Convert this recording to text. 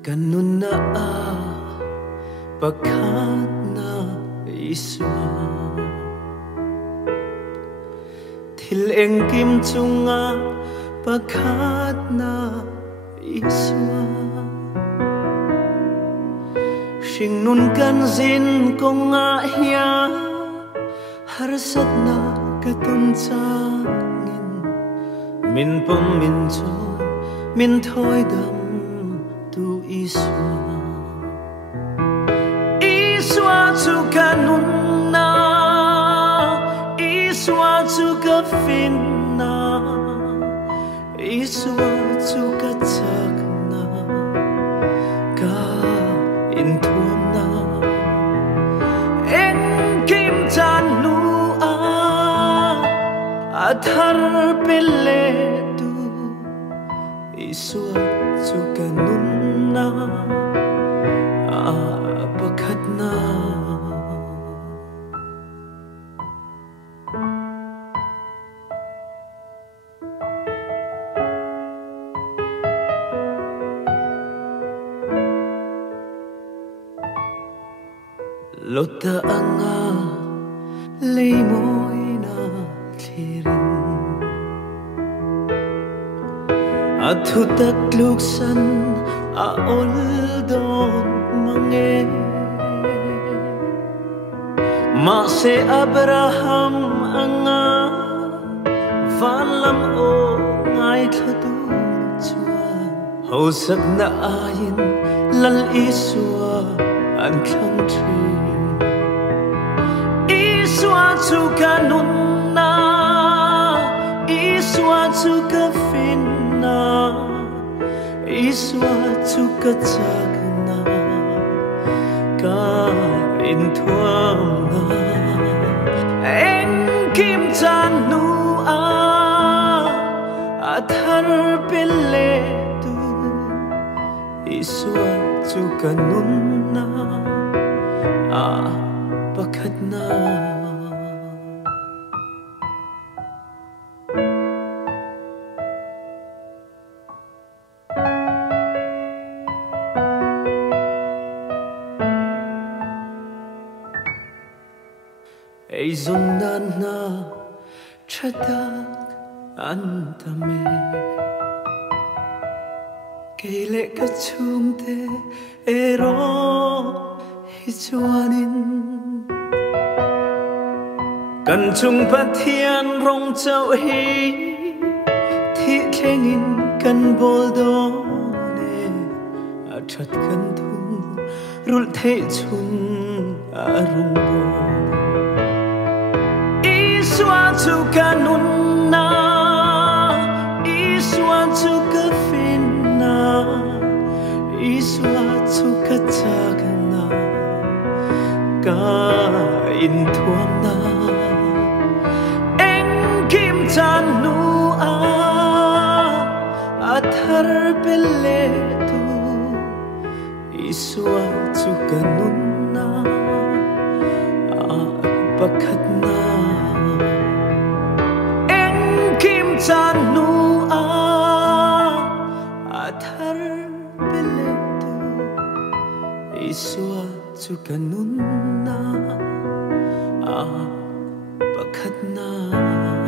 Ganun na Pakhatnaah Isua Thil eng kim chunga Pakhatnaah Isua Sing nun kan zin ko nga hiya harsat na katun changin min pom min choi min thoi dam tu Isua Isua chu kanun na Isua chu ka fin na Isua chu ka chak na ka in thuam na en kim chan nu athar pele tu Isua chu kanun na Pakhatnaah Lota anga leimoy na thirin Athutak luksan oldon mange Ma se Abraham anga Vanlam o ngai thadu chua Hosak na ayin lal Isua an khang tri Isua chu kanun na Isua chu ka fin na Isua chu ka chak na ka in thuam na en kim chan nu athar pele tu Isua chu kanun na Pakhatnaah Ei zunana chatak antame Keile kachumte ero hichuanin Kan chung pathian rong chau hi thi thlengin kan bol do ne athat kan thum rul the chung arung bo Isua chu kanun na Isua chu ka fin na Isua chu ka chak na ka in thuam na en kim chan nu athar pele tu Isua chu kanun na Pakhatnaah en kim chan nu athar pele tu Isua chu kanun na Pakhatnaah